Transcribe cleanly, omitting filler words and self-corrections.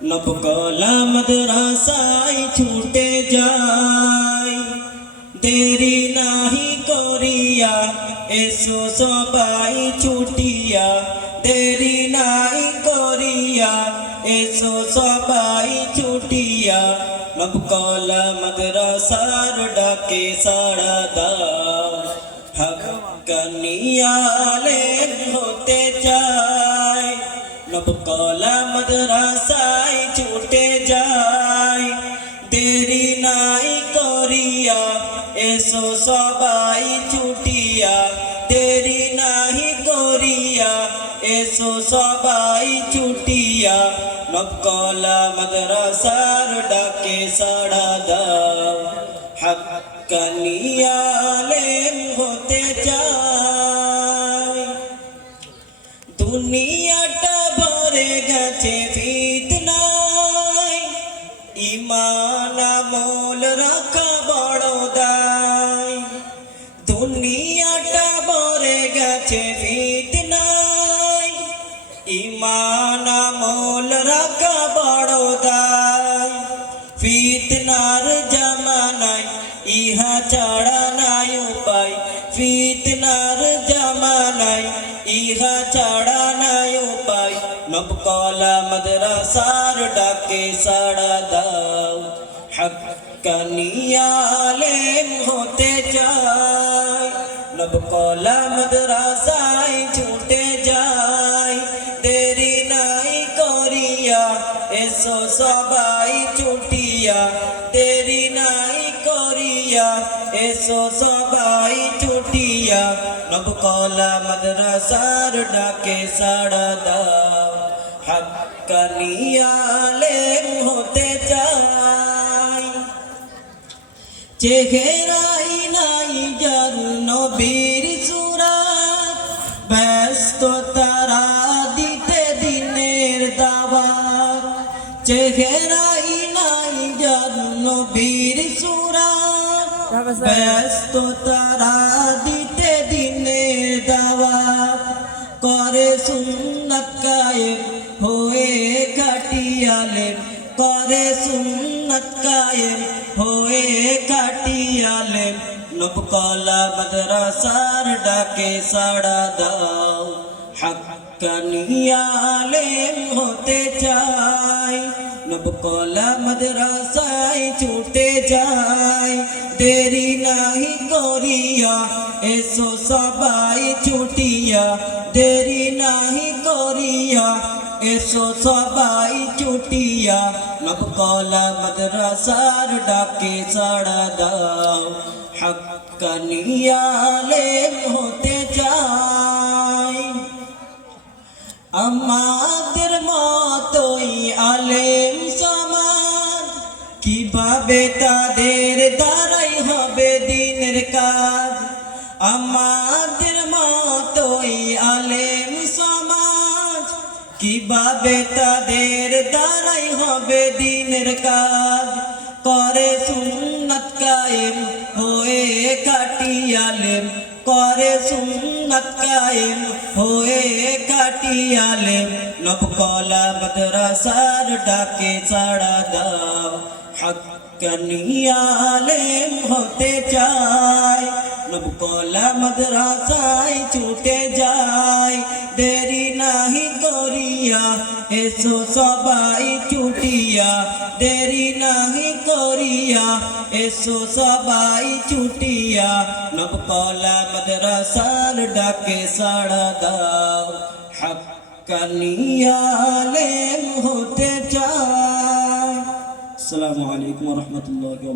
নবকলা মাদ্রাসায় ছুটে যাই, দেরি নাহি করিয়া এসো সবাই ছুটিয়া, দেরি নাই করিয়া এসো সবাই ছুটিয়া, নবকলা মাদ্রাসার ডাকে সাড়া দাও, হাক্কানি আলেম হতে চাই। নবকলা মাদ্রাসায় ছুটে যাই, দেরি নাই করিয়া এসো সবাই ছুটিয়া, দেরি নাহি করিয়া এসো সবাই ছুটিয়া, নবকলা মাদ্রাসার ডাকে সাড়া দাও, হাক্কানি আলেম হতে চাই। দুনিয়াটা ভরে গেছে ফিতনায়, ঈমান আমল রাখা বড় দায়। দুনিয়াটা ভরে গেছে ফিতনায়, ঈমান আমল রাখা বড় দায়। ফিতনার জামানায় ইহা ছাড়া নাই উপায়, ফিতনার জামানায় ইহা ছাড়া নাই উপায়, নবকলা মাদ্রাসার ডাকে সাড়া দাও, হাক্কানি আলেম হতে চাই। নবকলা মাদ্রাসায় ছুটে যাই, দেরি নাই করিয়া এসো সবাই ছুটিয়া, দেরি নাই করিয়া এসো সবাই ছুটিয়া, নবকলা মাদ্রাসার ডাকে সাড়া দাও, হাক্কানি আলেম হতে চাই। চেহারাই নাই যার নবীর সুরাত, ব্যস্ত তারা দিতে দিনের দাওয়াত। চেহারাই নাই যার নবীর সুরাত, ব্যস্ত তারা দিতে দিনের দাওয়াত। করে সুন্নাত কায়েম হয়ে খাঁটি আলেম, করে সুন্নাত কায়েম হয়ে খাঁটি আলেম, নবকলা মাদ্রাসার ডাকে সাড়া দাও, হাক্কানি আলেম হতে চাই। নবকলা মাদ্রাসায় ছুটে যাই, দেরি নাহি করিয়া এসো সবাই ছুটিয়া, দেরি নাহি করিয়া এসো সবাই ছুটিয়া, নবকলা মাদ্রাসার ডাকে সাড়া দাও, হাক্কানি আলেম হতে চাই। আমাদের মতোই আলেম সমাজ, কিভাবে তাদের দ্বারাই হবে দিনের কাজ। আমাদের মতোই আলেম সমাজ, কিভাবে তাদের দ্বারাই হবে দিনের কাজ। করে সুন্নাত কায়েম হয়ে খাঁটি আলেম, করে সুন্নাত কায়েম হয়ে খাঁটি আলেম, নবকলা মাদ্রাসার ডাকে সাড়া দাও, হাক্কানি আলেম হতে চাই। নবকলা মাদ্রাসায় ছুটে যাই, দেরি নাহি করিয়া এসো সবাই ছুটিয়া, দেরি নাহি করিয়া এসো সবাই ছুটিয়া, নবকলা মাদ্রাসার ডাকে সাড়া দাও, হাক্কানি আলেম হতে চাই। আসসালামু আলাইকুম ওয়া রাহমাতুল্লাহি।